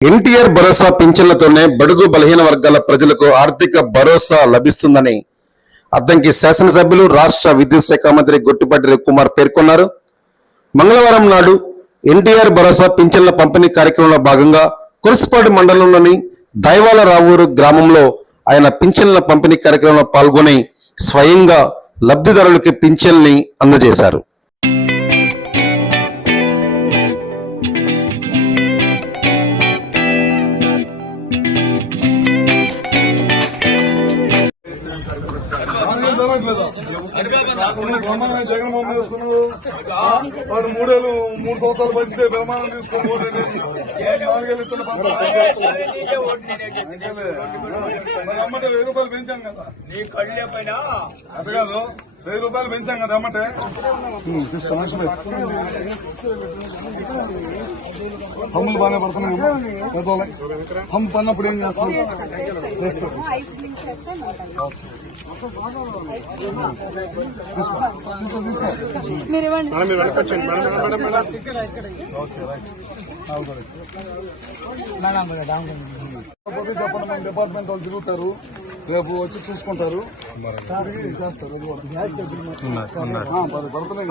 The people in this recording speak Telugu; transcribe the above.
ఎన్టీఆర్ భరోసా పింఛన్లతోనే బడుగు బలహీన వర్గాల ప్రజలకు ఆర్థిక భరోసా లభిస్తుందని అద్దంకి శాసనసభ్యులు రాష్ట్ర విద్యుత్ శాఖ మంత్రి గొట్టిపాటి రవికుమార్ పేర్కొన్నారు. మంగళవారం నాడు ఎన్టీఆర్ భరోసా పింఛన్ల పంపిణీ కార్యక్రమంలో భాగంగా కురుసుపాడు మండలంలోని దైవాల రావూరు గ్రామంలో ఆయన పింఛన్ల పంపిణీ కార్యక్రమంలో పాల్గొని స్వయంగా లబ్ధిదారులకి పింఛన్ని అందజేశారు. జగన్మోహన్ తీసుకున్నాడు వాడు మూడేళ్ళు మూడు సంవత్సరాలు పంచితే బ్రహ్మాండం తీసుకుని నాలుగేళ్ళు ఇస్తున్న మరి అమ్మటే వెయ్యి రూపాయలు పెంచాం కదా. నీ కళ్ళే పైన. కాదు. వెయ్యి రూపాయలు పెంచాం కదా అమ్మటే. హమ్ములు బాగానే పడుతున్నాయి హమ్ పడినప్పుడు ఏం చేస్తాం. తీసుకో చెప్పండి డిపార్ట్మెంట్ వాళ్ళు తిరుగుతారు. రేపు వచ్చి చూసుకుంటారు. చేస్తారు. పడుతున్నాయి.